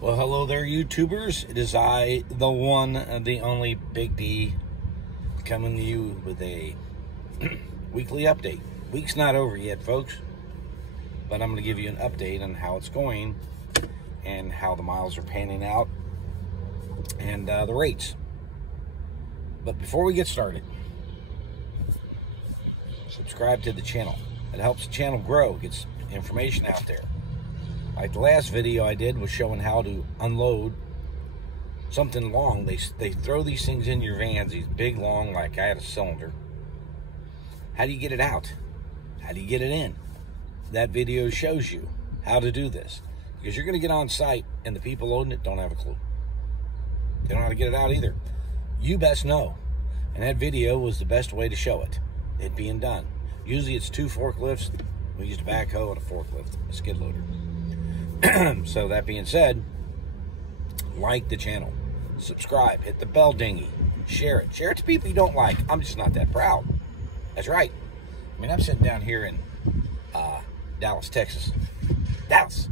Well, hello there, YouTubers. It is I, the one, the only Big D, coming to you with a weekly update. Week's not over yet, folks, but I'm going to give you an update on how it's going and how the miles are panning out and the rates. But before we get started, subscribe to the channel. It helps the channel grow, gets information out there. Like the last video I did was showing how to unload something long. They throw these things in your vans, these big long, like I had a cylinder. How do you get it out? How do you get it in? That video shows you how to do this, because you're going to get on site and the people loading it don't have a clue. They don't know how to get it out either. You best know. And that video was the best way to show it. It being done. Usually it's 2 forklifts. We used a backhoe and a forklift, a skid loader. So that being said, like the channel, subscribe, hit the bell dingy, share it to people you don't like. I'm just not that proud. That's right. I mean, I'm sitting down here in Dallas, Texas. Dallas.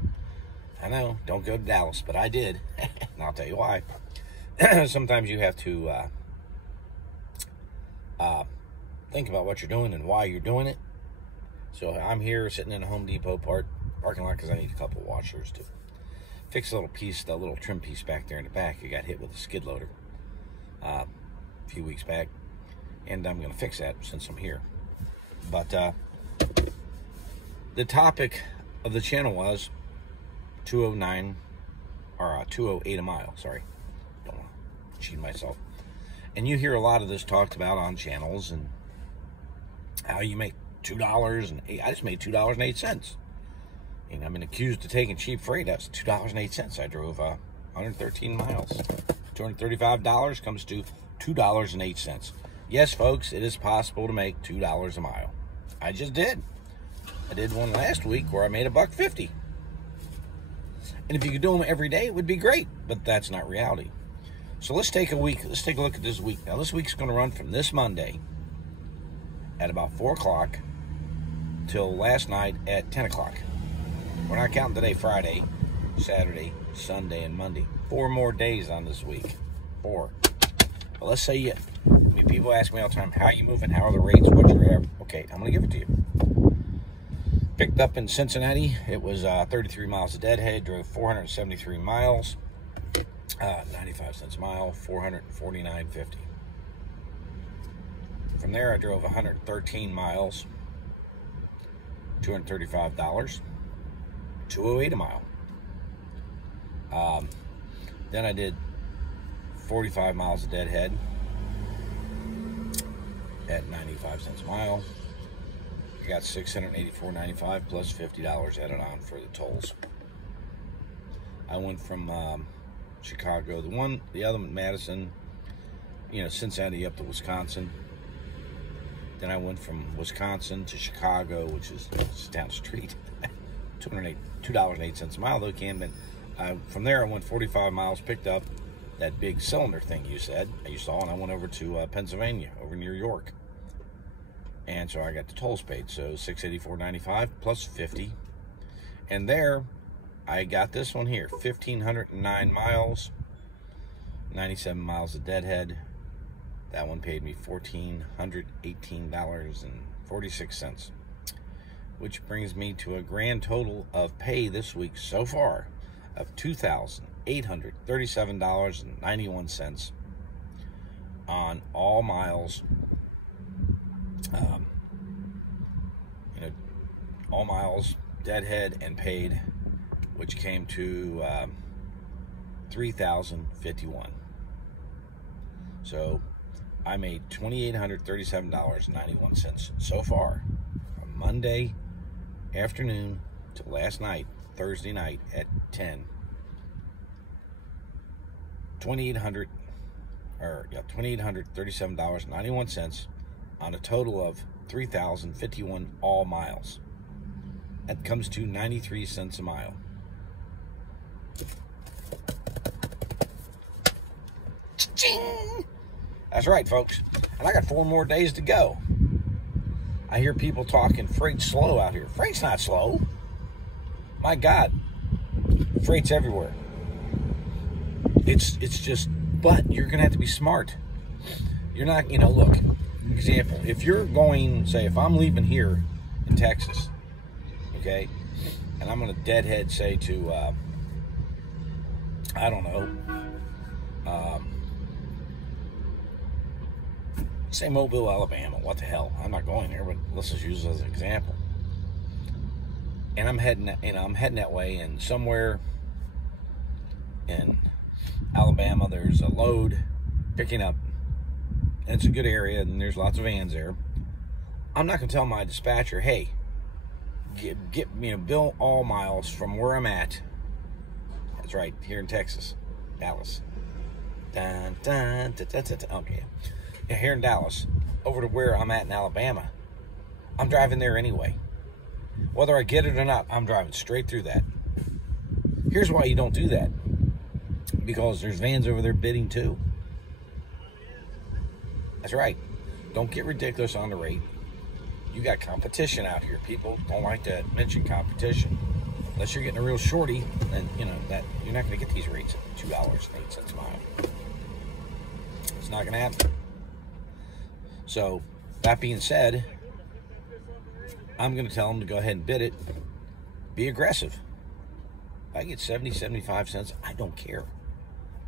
I know, don't go to Dallas, but I did, and I'll tell you why. Sometimes you have to think about what you're doing and why you're doing it. So I'm here sitting in a Home Depot parking lot because I need a couple washers to fix a little piece, that little trim piece back there in the back. I got hit with a skid loader a few weeks back, and I'm going to fix that since I'm here. But the topic of the channel was 209 or 208 a mile. Sorry, don't want to cheat myself. And you hear a lot of this talked about on channels and how you make $2 and I just made $2.08. And I've been accused of taking cheap freight. That's $2.08. I drove 113 miles. $235 comes to $2.08. Yes, folks, it is possible to make $2 a mile. I just did. I did one last week where I made $1.50. And if you could do them every day, it would be great. But that's not reality. So let's take a week. Let's take a look at this week. Now, this week's going to run from this Monday at about 4 o'clock till last night at 10 o'clock. We're not counting today, Friday, Saturday, Sunday, and Monday. 4 more days on this week. 4. But let's say people ask me all the time, how are you moving? How are the rates? What's your average? Okay, I'm going to give it to you. Picked up in Cincinnati. It was 33 miles of deadhead. Drove 473 miles. 95 cents a mile. $449.50. From there, I drove 113 miles. $235. $208 a mile. Then I did 45 miles of deadhead at 95 cents a mile. I got $684.95 plus $50 added on for the tolls. I went from Chicago, the other one, Madison, Cincinnati up to Wisconsin. Then I went from Wisconsin to Chicago, which is just down the street. $2.08 a mile, though, from there, I went 45 miles, picked up that big cylinder thing you saw, and I went over to Pennsylvania, over near York. And so I got the tolls paid, so $684.95 plus 50. And there, I got this one here, 1,509 miles, 97 miles of deadhead. That one paid me $1,418.46, which brings me to a grand total of pay this week so far of $2,837.91 on all miles. All miles, deadhead and paid, which came to $3,051. So I made $2,837.91 so far from Monday afternoon to last night, Thursday night at 10. $2,837.91 on a total of 3,051 all miles. That comes to 93 cents a mile. Ching! That's right, folks. And I got 4 more days to go. I hear people talking freight's slow out here. Freight's not slow. My God, freight's everywhere. It's just, but you're going to have to be smart. You're not, you know, look, example, if you're going, say, if I'm leaving here in Texas, okay, and I'm going to deadhead, say, to, I don't know, say Mobile, Alabama, what the hell, I'm not going there, but let's just use it as an example. And I'm heading, you know, I'm heading that way, and somewhere in Alabama, there's a load picking up, and it's a good area, and there's lots of vans there. I'm not going to tell my dispatcher, hey, get you know, bill all miles from where I'm at. That's right, here in Texas, Dallas. Dun, dun, dun, dun, dun, dun. Okay, yeah, here in Dallas, over to where I'm at in Alabama. I'm driving there anyway. Whether I get it or not, I'm driving straight through that. Here's why you don't do that. Because there's vans over there bidding too. That's right. Don't get ridiculous on the rate. You got competition out here. People don't like to mention competition. Unless you're getting a real shorty, then you know that you're not going to get these rates at $2.08 a mile. It's not going to happen. So, that being said, I'm going to tell them to go ahead and bid it. Be aggressive. If I get 70, 75 cents, I don't care.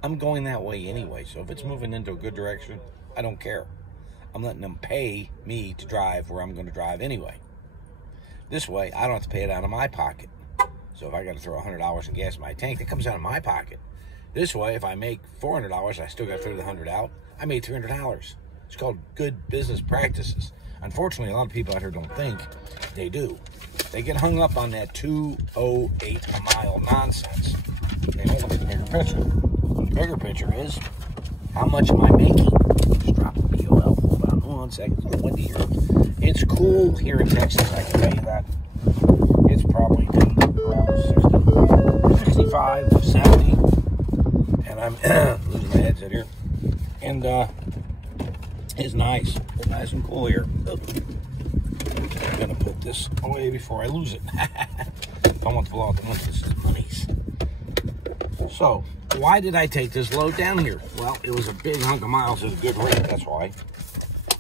I'm going that way anyway. So if it's moving into a good direction, I don't care. I'm letting them pay me to drive where I'm going to drive anyway. This way, I don't have to pay it out of my pocket. So if I got to throw $100 in gas in my tank, that comes out of my pocket. This way, if I make $400, I still got to throw the $100 out. I made $300. It's called good business practices. Unfortunately, a lot of people out here don't think they do. They get hung up on that 208 a mile nonsense. They don't look at the bigger picture. The bigger picture is, how much am I making? Just drop the BOL. Hold on 1 second. It's windy here. It's cool here in Texas, I can tell you that. It's probably been around 60, 65, 70. And I'm losing my headset here. And it's nice. It's nice and cool here. I'm going to put this away before I lose it. Don't want to blow out the window. This is monies. So, why did I take this load down here? Well, it was a big hunk of miles at a good rate. That's why.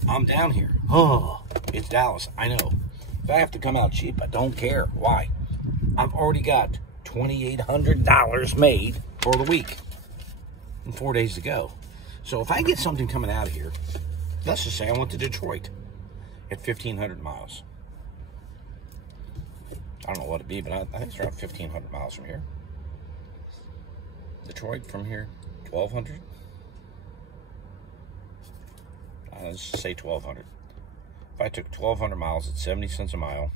I'm down here. Oh, it's Dallas. I know. If I have to come out cheap, I don't care. Why? I've already got $2,800 made for the week and 4 days to go. So if I get something coming out of here, let's just say I went to Detroit at 1,500 miles. I don't know what it'd be, but I think it's around 1,500 miles from here. Detroit from here, 1,200. Let's just say 1,200. If I took 1,200 miles at 70 cents a mile,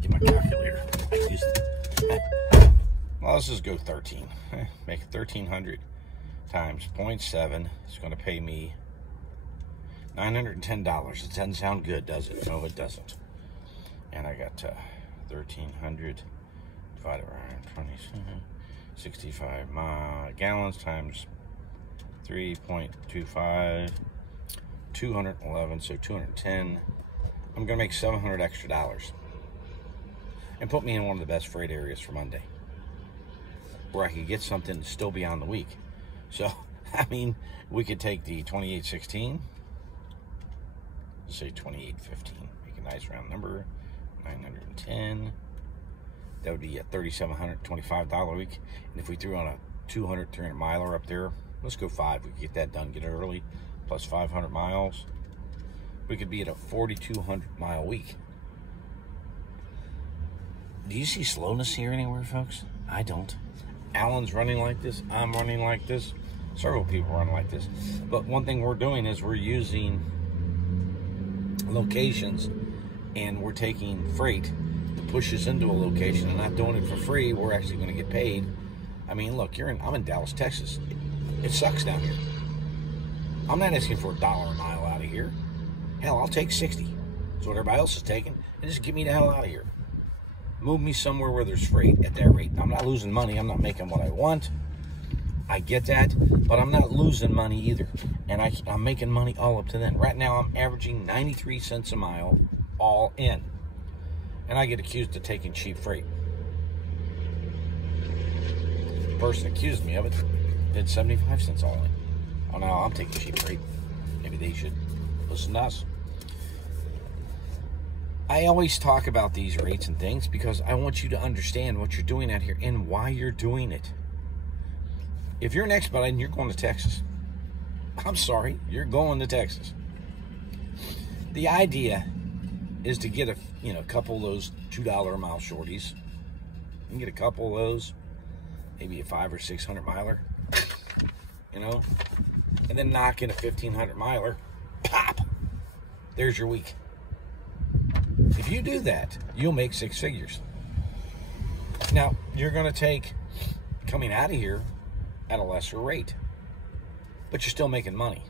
get my calculator. I used it. Well, let's just go 13. Make it 1,300 times 0.7. It's going to pay me $910. It doesn't sound good, does it? No, it doesn't. And I got 1,300 divided by 27, 65 gallons times 3.25, 211, so 210. I'm going to make $700 extra dollars. And put me in one of the best freight areas for Monday, where I could get something to still be on the week. So, I mean, we could take the 2816, let's say 2815, make a nice round number, 910. That would be a $3,725 a week. And if we threw on a 200, 300 miler up there, let's go 5. We could get that done, get it early, plus 500 miles. We could be at a 4,200 mile week. Do you see slowness here anywhere, folks? I don't. Alan's running like this. I'm running like this. Several people run like this. But one thing we're doing is we're using locations, and we're taking freight to push us into a location and not doing it for free. We're actually going to get paid. I mean, look, I'm in Dallas, Texas. It sucks down here. I'm not asking for $1 a mile out of here. Hell, I'll take 60. That's what everybody else is taking. And just get me the hell out of here. Move me somewhere where there's freight at that rate. I'm not losing money. I'm not making what I want. I get that, but I'm not losing money either. And I'm making money all up to then. Right now, I'm averaging 93 cents a mile all in. And I get accused of taking cheap freight. person accused me of it did 75 cents all in. Oh no, I'm taking a cheap rate. Maybe they should listen to us. I always talk about these rates and things because I want you to understand what you're doing out here and why you're doing it. If you're an expedite and you're going to Texas, I'm sorry, you're going to Texas. The idea is to get a couple of those $2 a mile shorties. You can get a couple of those, maybe a 500 or 600 miler, and then knock in a 1,500 miler. Pop! There's your week. If you do that, you'll make 6 figures. Now, you're going to take coming out of here at a lesser rate, but you're still making money.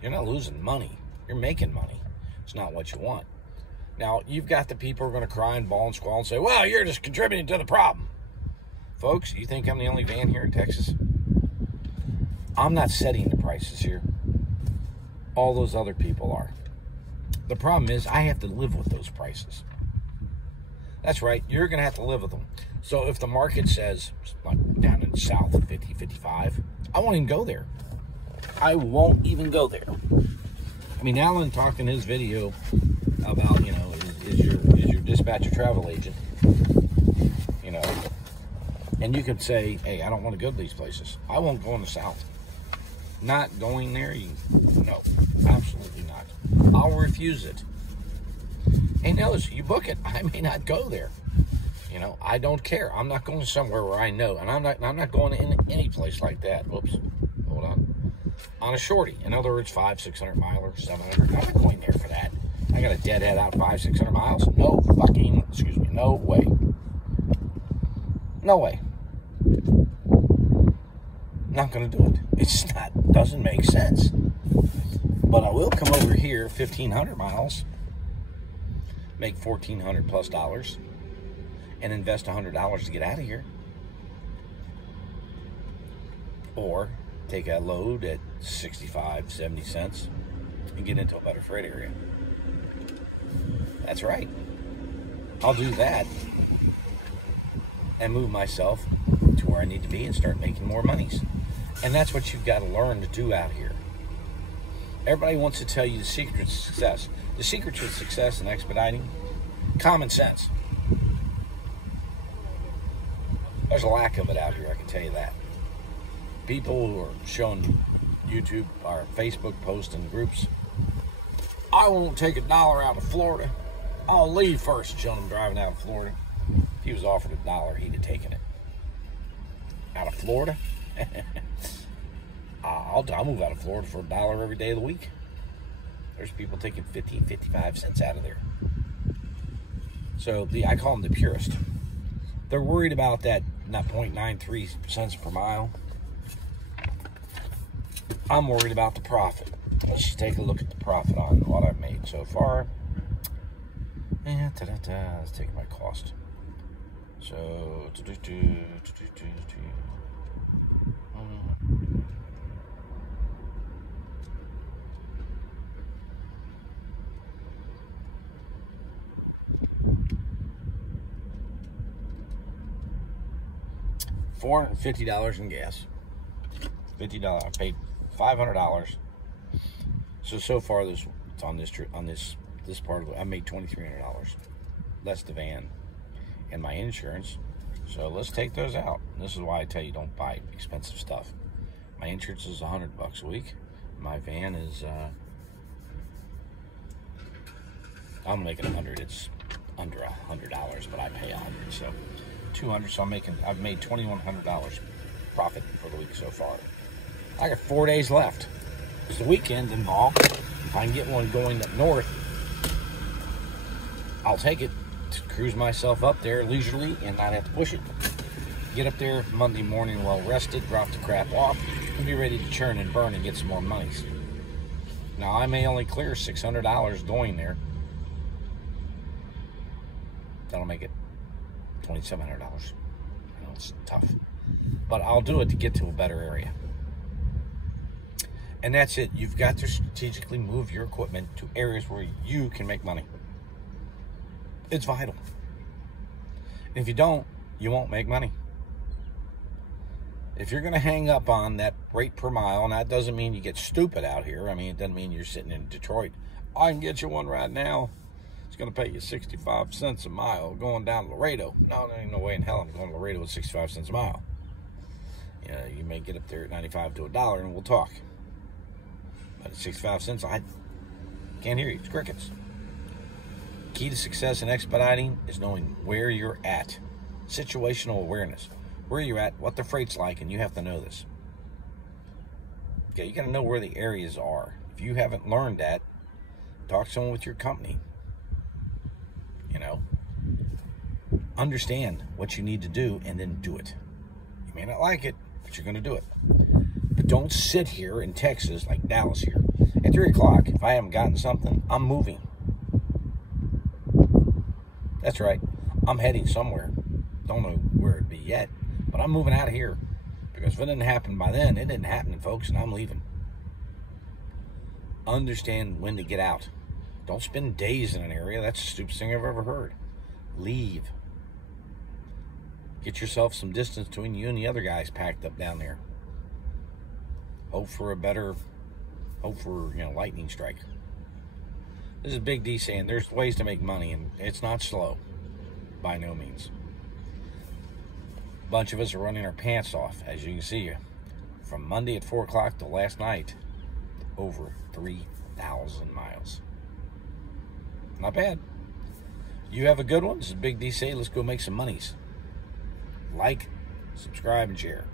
You're not losing money. You're making money. It's not what you want. Now, you've got the people who are going to cry and bawl and squall and say, well, you're just contributing to the problem. Folks, you think I'm the only van here in Texas? I'm not setting the prices here. All those other people are. The problem is I have to live with those prices. That's right. You're going to have to live with them. So if the market says, like down in the south, 50, 55, I won't even go there. I won't even go there. I mean, Alan talked in his video about, is your dispatcher travel agent, and you could say, hey, I don't want to go to these places. I won't go in the south. Not going there? No, absolutely not. I'll refuse it. Hey, notice, you book it. I may not go there. I don't care. I'm not going somewhere where I know, and I'm not going in any place like that. Whoops, hold on a shorty. In other words, 500, 600 miler, 700. I'm not going there for that. I got a deadhead out 500, 600 miles. No way. No way. Not going to do it. It's not. Doesn't make sense. But I will come over here 1,500 miles, make $1,400 plus dollars, and invest $100 to get out of here. Or take a load at 65, 70 cents and get into a better freight area. That's right. I'll do that and move myself to where I need to be and start making more monies. And that's what you've got to learn to do out here. Everybody wants to tell you the secret to success. The secret to success in expediting, common sense. There's a lack of it out here, I can tell you that. People who are showing YouTube or Facebook posts in groups, I won't take $1 out of Florida. I'll leave first, showing him driving out of Florida. If he was offered $1, he'd have taken it. Out of Florida? I'll move out of Florida for $1 every day of the week. There's people taking 50, 55 cents out of there. So I call them the purist. They're worried about that, not 0.93 cents per mile. I'm worried about the profit. Let's just take a look at the profit on what I've made so far. Let's take my cost. So, $450 in gas. $50. I paid $500. So far this part of it, I made $2,300. That's the van and my insurance. So let's take those out. This is why I tell you don't buy expensive stuff. My insurance is $100 a week. My van is I'm making $100. It's under $100, but I pay $100. So $200. So I've made $2,100 profit for the week so far. I got 4 days left. It's the weekend involved. If I can get one going up north, I'll take it to cruise myself up there leisurely and not have to push it. Get up there Monday morning well rested, drop the crap off, and be ready to churn and burn and get some more monies. Now, I may only clear $600 going there. That'll make it $2,700. It's tough. But I'll do it to get to a better area. And that's it. You've got to strategically move your equipment to areas where you can make money. It's vital. If you don't, you won't make money. If you're going to hang up on that rate per mile, and that doesn't mean you get stupid out here. I mean, it doesn't mean you're sitting in Detroit. I can get you one right now. It's going to pay you 65 cents a mile going down to Laredo. No, there ain't no way in hell I'm going to Laredo with 65 cents a mile. You know, you may get up there at 95 to $1 and we'll talk. But at 65 cents, I can't hear you. It's crickets. Key to success in expediting is knowing where you're at. Situational awareness. Where you're at, what the freight's like, and you have to know this. Okay, you got to know where the areas are. If you haven't learned that, talk to someone with your company. You know, understand what you need to do and then do it. You may not like it, but you're going to do it. But don't sit here in Texas, like Dallas here, at 3 o'clock. If I haven't gotten something, I'm moving. That's right. I'm heading somewhere. Don't know where it'd be yet. But I'm moving out of here. Because if it didn't happen by then, it didn't happen, folks, and I'm leaving. Understand when to get out. Don't spend days in an area. That's the stupidest thing I've ever heard. Leave. Get yourself some distance between you and the other guys packed up down there. Hope for, lightning strike. This is Big D saying there's ways to make money, and it's not slow. By no means. A bunch of us are running our pants off, as you can see. From Monday at 4 o'clock to last night, over 3,000 miles. Not bad. You have a good one. This is Big D saying let's go make some monies. Like, subscribe, and share.